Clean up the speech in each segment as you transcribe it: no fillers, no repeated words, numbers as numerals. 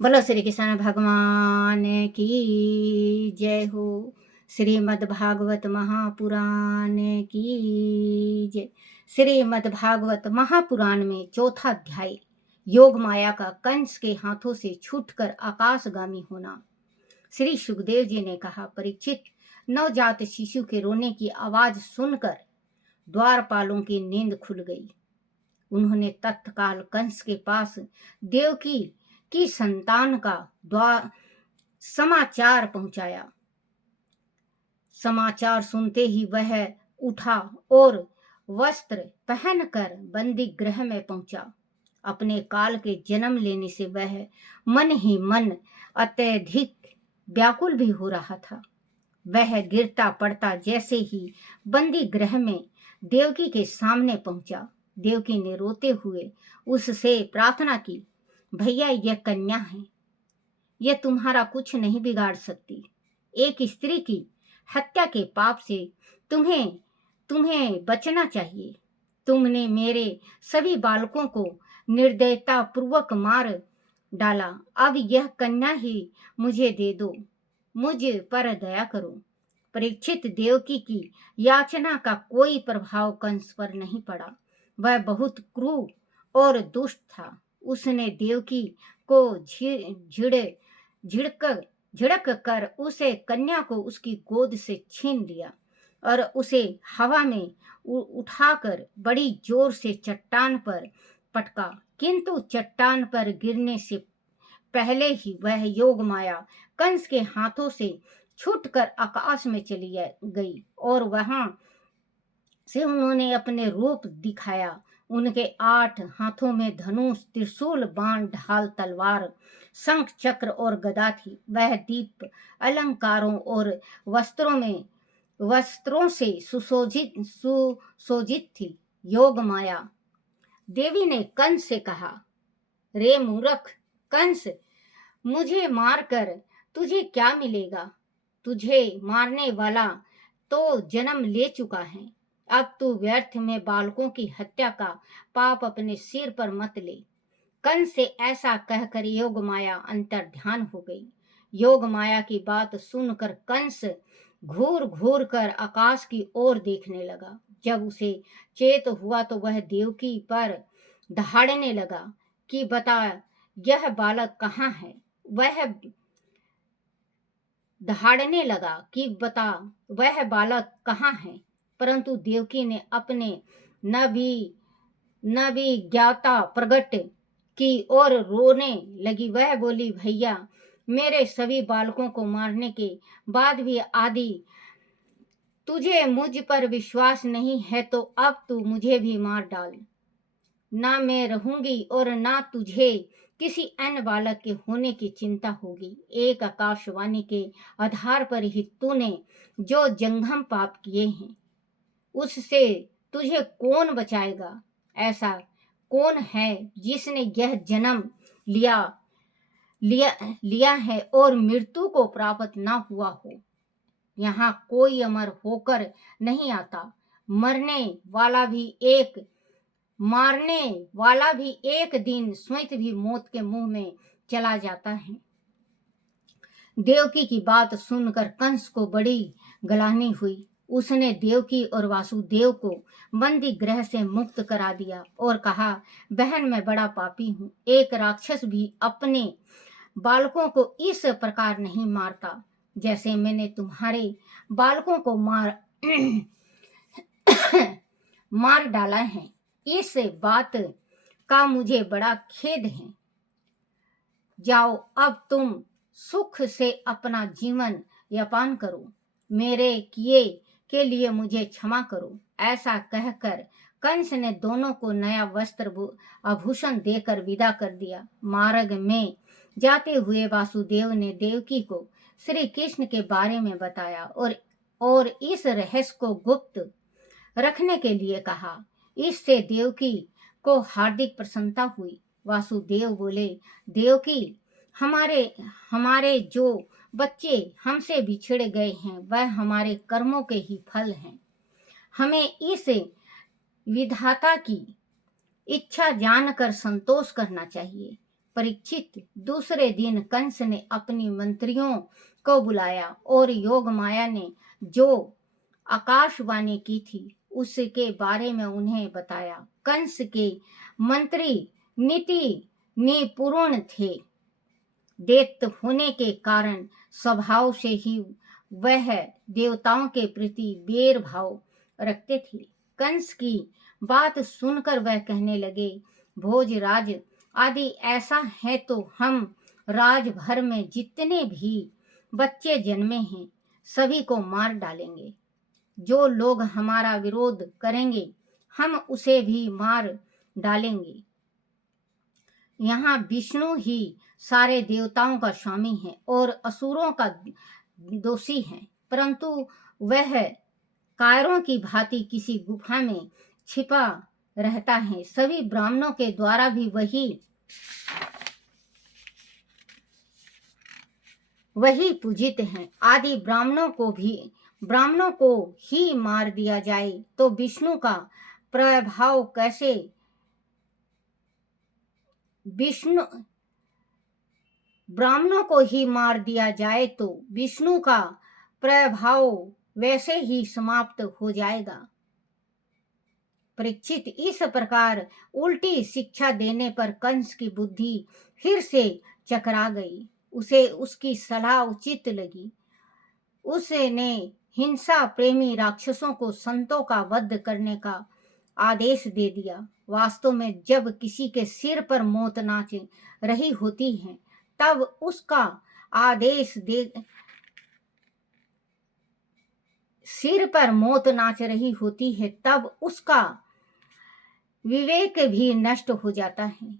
बोलो श्री कृष्ण भगवान की जय हो। श्रीमद् भागवत महापुराण की जय। श्रीमद् भागवत महापुराण में चौथा अध्याय योग माया का कंस के हाथों से छूटकर आकाशगामी होना। श्री सुखदेव जी ने कहा, परीक्षित, नवजात शिशु के रोने की आवाज सुनकर द्वारपालों की नींद खुल गई। उन्होंने तत्काल कंस के पास देवकी की संतान का समाचार पहुंचाया। समाचार सुनते ही वह उठा और वस्त्र पहनकर बंदी गृह में पहुंचा। अपने काल के जन्म लेने से वह मन ही मन अत्यधिक व्याकुल भी हो रहा था। वह गिरता पड़ता जैसे ही बंदी गृह में देवकी के सामने पहुंचा। देवकी ने रोते हुए उससे प्रार्थना की, भैया, यह कन्या है, यह तुम्हारा कुछ नहीं बिगाड़ सकती। एक स्त्री की हत्या के पाप से तुम्हें बचना चाहिए। तुमने मेरे सभी बालकों को निर्दयता पूर्वक मार डाला। अब यह कन्या ही मुझे दे दो, मुझ पर दया करो। परीक्षित, देवकी की याचना का कोई प्रभाव कंस पर नहीं पड़ा। वह बहुत क्रूर और दुष्ट था। उसने देवकी को झिड़क कर उसे कन्या को उसकी गोद से छीन लिया और उसे हवा में उठाकर बड़ी जोर से चट्टान पर पटका। किंतु चट्टान पर गिरने से पहले ही वह योग माया कंस के हाथों से छूटकर आकाश में चली गई और वहां से उन्होंने अपने रूप दिखाया। उनके 8 हाथों में धनुष, त्रिशूल, बाण, ढाल, तलवार, शंख, चक्र और गदा थी। वह दीप अलंकारों और वस्त्रों से सुशोभित थी। योग माया देवी ने कंस से कहा, रे मूर्ख कंस, मुझे मारकर तुझे क्या मिलेगा? तुझे मारने वाला तो जन्म ले चुका है। अब तू व्यर्थ में बालकों की हत्या का पाप अपने सिर पर मत ले। कंस से ऐसा कहकर योग माया अंतर्ध्यान हो गई। योग माया की बात सुनकर कंस घूर घूर कर आकाश की ओर देखने लगा। जब उसे चेत हुआ तो वह देवकी पर दहाड़ने लगा कि बता, यह बालक कहाँ है? वह दहाड़ने लगा कि बता, वह बालक कहाँ है? परंतु देवकी ने अपने नभिज्ञता प्रकट की और रोने लगी। वह बोली, भैया, मेरे सभी बालकों को मारने के बाद भी आदि तुझे मुझ पर विश्वास नहीं है, तो अब तू मुझे भी मार डाल। ना मैं रहूंगी और ना तुझे किसी अन्य बालक के होने की चिंता होगी। एक आकाशवाणी के आधार पर ही तूने जो जंगम पाप किए हैं, उससे तुझे कौन बचाएगा? ऐसा कौन है जिसने यह जन्म लिया है और मृत्यु को प्राप्त ना हुआ हो? यहाँ कोई अमर होकर नहीं आता। मारने वाला भी एक दिन स्वयं भी मौत के मुंह में चला जाता है। देवकी की बात सुनकर कंस को बड़ी ग्लानि हुई। उसने देवकी और वासुदेव को बंदी गृह से मुक्त करा दिया और कहा, बहन, मैं बड़ा पापी हूँ। एक राक्षस भी अपने बालकों को इस प्रकार नहीं मारता जैसे मैंने तुम्हारे बालकों को मार डाला है। इस बात का मुझे बड़ा खेद है। जाओ, अब तुम सुख से अपना जीवन यापन करो। मेरे किए के लिए मुझे क्षमा करो। ऐसा कहकर कंस ने दोनों को नया वस्त्र आभूषण देकर विदा कर दिया। मार्ग में जाते हुए वासुदेव ने देवकी को श्री कृष्ण के बारे में बताया और इस रहस्य को गुप्त रखने के लिए कहा। इससे देवकी को हार्दिक प्रसन्नता हुई। वासुदेव बोले, देवकी, हमारे जो बच्चे हमसे बिछड़ गए हैं वह हमारे कर्मों के ही फल हैं। हमें इस विधाता की इच्छा जानकर संतोष करना चाहिए। परीक्षित, दूसरे दिन कंस ने अपनी मंत्रियों को बुलाया और योग माया ने जो आकाशवाणी की थी उसके बारे में उन्हें बताया। कंस के मंत्री नीति निपुण थे। दैत्य होने के कारण स्वभाव से ही वह देवताओं के प्रति बैर भाव रखते थे। कंस की बात सुनकर वह कहने लगे, भोजराज आदि ऐसा है तो हम राज भर में जितने भी बच्चे जन्मे हैं सभी को मार डालेंगे। जो लोग हमारा विरोध करेंगे हम उसे भी मार डालेंगे। यहाँ विष्णु ही सारे देवताओं का स्वामी है और असुरों का दोषी है, परंतु वह कायरों की भांति किसी गुफा में छिपा रहता है। सभी ब्राह्मणों के द्वारा भी वही पूजित है। आदि ब्राह्मणों को ही मार दिया जाए तो विष्णु का प्रभाव कैसे ब्राह्मणों को ही मार दिया जाए तो विष्णु का प्रभाव वैसे ही समाप्त हो जाएगा। परीक्षित, इस प्रकार उल्टी शिक्षा देने पर कंस की बुद्धि फिर से चकरा गई। उसे उसकी सलाह उचित लगी। उसने हिंसा प्रेमी राक्षसों को संतों का वध करने का आदेश दे दिया। वास्तव में जब किसी के सिर पर मौत नाच रही होती है तब उसका आदेश दे सिर पर मौत नाच रही होती है तब उसका विवेक भी नष्ट हो जाता है।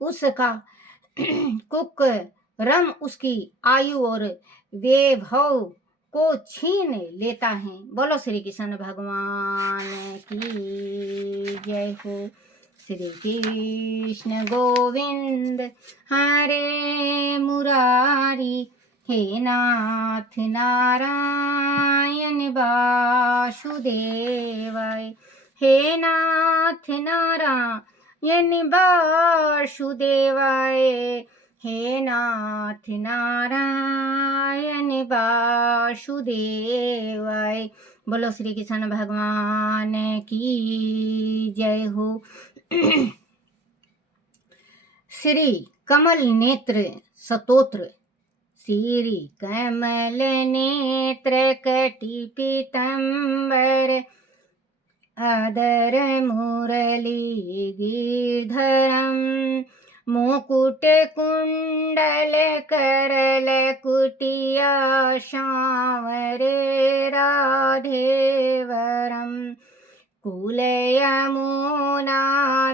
उसका कुकर्म उसकी आयु और वैभव को छीन लेता है। बोलो श्री कृष्ण भगवान की जय हो। श्री कृष्ण गोविंद हरे मुरारी, हे नाथ नारायण वासुदेवाय, हे नाथ नारायण वासुदेवाय, हे नाथ नारायण वासुदेवाय। बोलो श्री कृष्ण भगवान की जय हो। श्री कमल नेत्र स्तोत्र। श्री कमल नेत्र कटि पीतंबर, अदर मुरली गिरधरम, मुकुट कुंडल करल कुटिया श्यामरे राधेवरम, कुल यमुना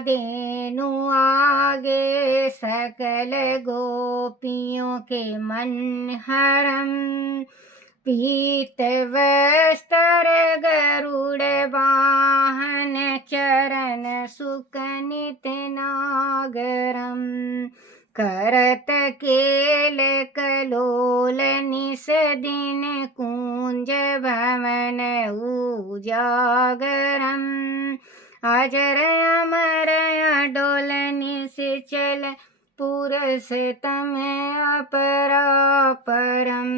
धेनु आगे, सकल गोपियों के मन हरम, पीत वस्त्र गरुड़ वाहन, चरण सुकनित नागरम, करत केल कलोल निस दिन, कुंज भवन उजागरम, अजर अमर डोल निश्चल, पुरस तम अपरापरम,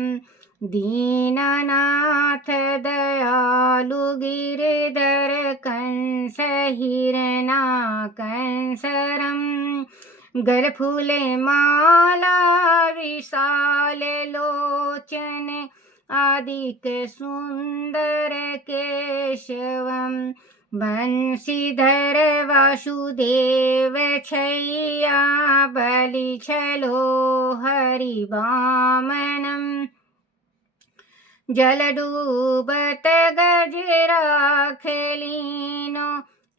दीननाथ दयालु गिरधर, कंस हिरणाकंसरम, गलफूले माला विशाल लोचन, आदिक सुंदर केशवम, बंशीधर वासुदेव छैया, बलि छलो हरि वामनम, जल डूबत गजरा खेलीनो,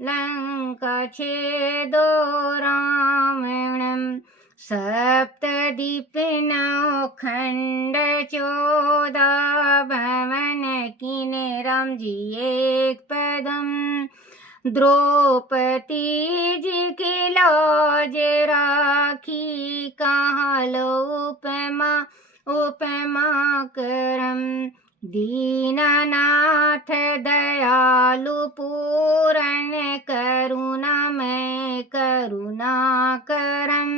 लंका छेदो रावणम, सप्तदीप नौ खंड 14 भवन कीने, राम जी एक पदम, द्रौपदी जी की लाज राखी, कहाँ लो उपमा करम, दीननाथ दयालु पूरण, करुणा मैं करुणा करम,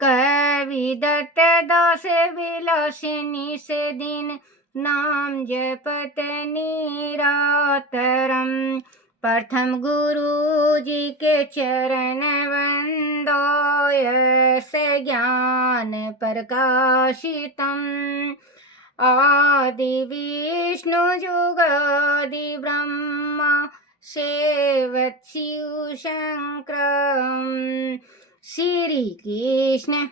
कवि दत्त दास विलासिनी से दिन नाम जपत निरातरम। प्रथम गुरु जी के चरण वंदो यस्य ज्ञान प्रकाशितम। आदि विष्णु जुगादि ब्रह्मा सेवत शिव शंकरम। श्री कृष्ण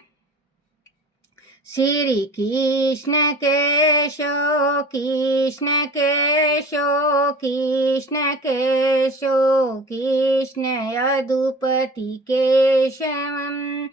केशव कृष्ण केशव कृष्ण केशव कृष्ण यदुपति केशवम।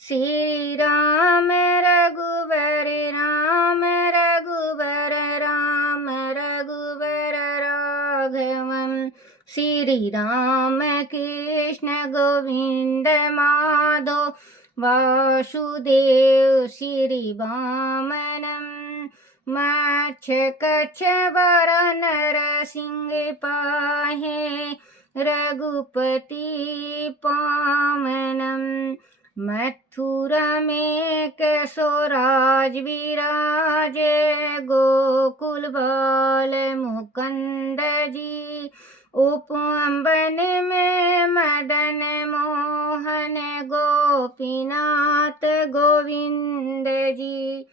श्री राम रघुवर राम रघुवर राम रघुवर राघवम। श्री राम कृष्ण गोविंद माधव वासुदेव श्री वामनम। मच्छ कच्छ वर नरसिंह पाहे रघुपति पावनम। मथुरा में केशोराज विराजे गोकुल बाल मुकुंद जी। उपवन में मदन मोहन गोपीनाथ गोविंद जी।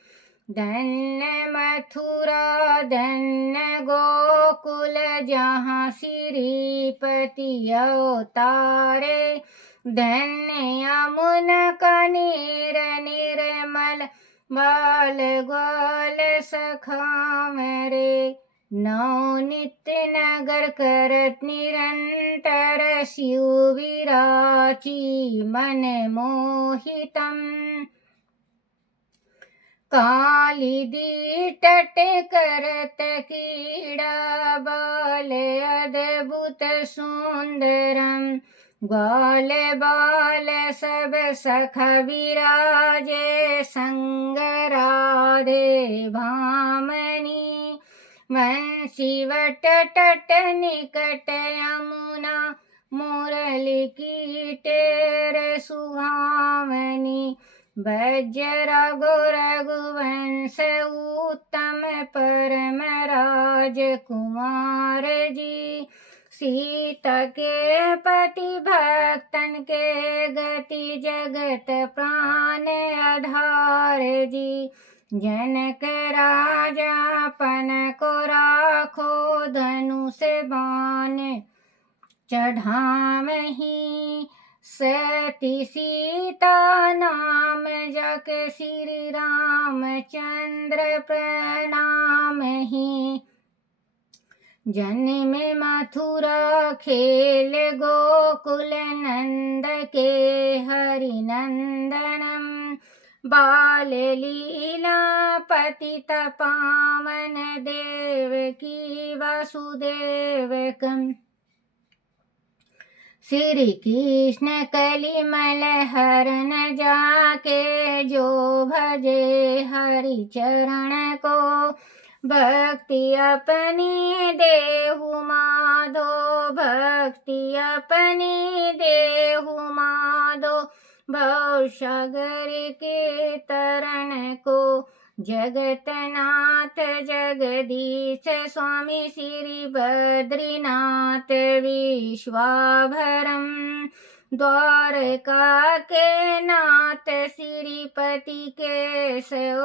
धन्य मथुरा धन्य गोकुल जहाँ श्रीपति अवतारे। धन्य यमुना कनीर निर्मल बाल ग्वाल सखा मेरे। नवनित नगर करत निरंतर शिव विराची मन मोहितम। कालिदी तट करत कीड़ा बाल अद्भुत सुंदरम। ग्वाल बाल सब सखा विराजे संग राधे भामनी। वंशी वट तट निकट यमुना मुरली की टेर सुहावनी। वज्रघु रघुवंश उत्तम परम राजकुमार जी। सीता के पति भक्तन के गति जगत प्राण आधार जी। जनक राजा पन को राखो धनुष बाण चढ़ावहीं। सती सीता नाम जक श्री रामचंद्र प्रणाम ही। जन्म मथुरा खेल गोकुल नंद के हरिनंदनम। बाल लीला पतित पावन देवकी वसुदेवकम। श्री कृष्ण कलिमल हरण जाके जो भजे हरि चरण को। भक्ति अपनी देहु माधो भक्ति अपनी देहु माधो। भवसागर के तरण को जगतनाथ जगदीश स्वामी श्री बद्रीनाथ विश्वाभरम। द्वारका के नाथ श्रीपति केशव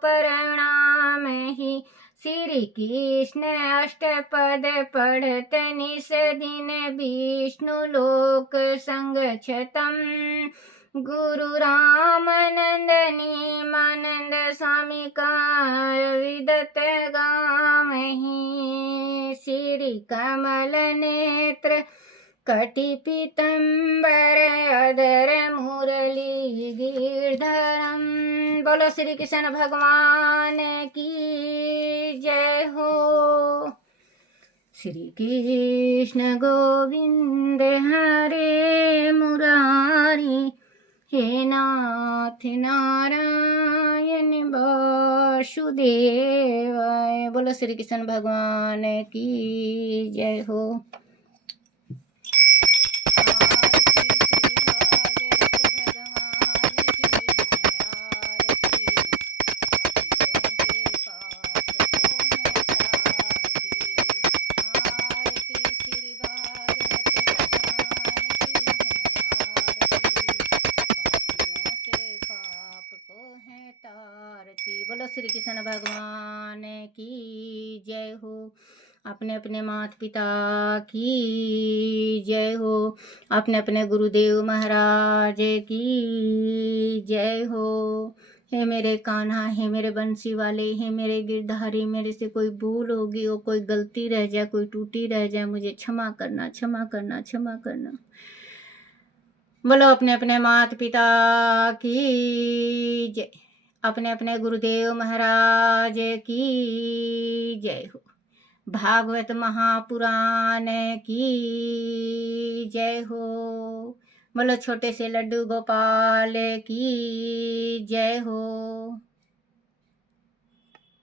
प्रणाम ही। श्री कृष्ण अष्टपद पढ़त निस दिन विष्णु लोक संगक्षतम। गुरु रामानंदनी मानंद स्वामी का विदत गावहीं। श्री कमल नेत्र कटि पीतंबर अधर मुरली गिरधरम। बोलो श्री कृष्ण भगवान की जय हो। श्री कृष्ण गोविंद हरे मुरारी। हे नाथ नारायण वासुदेवाय। बोलो श्री कृष्ण भगवान की जय हो। आरती श्री भागवत भगवान की बोलो श्री कृष्ण भगवान की जय हो। अपने अपने माता पिता की जय हो। अपने अपने गुरुदेव महाराज की जय हो। हे मेरे कान्हा, हे मेरे बंसी वाले, हे मेरे गिरधारी, मेरे से कोई भूल होगी हो, कोई गलती रह जाए, कोई टूटी रह जाए, मुझे क्षमा करना, क्षमा करना, क्षमा करना। बोलो अपने अपने माता पिता की जय। अपने अपने गुरुदेव महाराज की जय हो। भागवत महापुराण की जय हो। बोलो छोटे से लड्डू गोपाल की जय हो।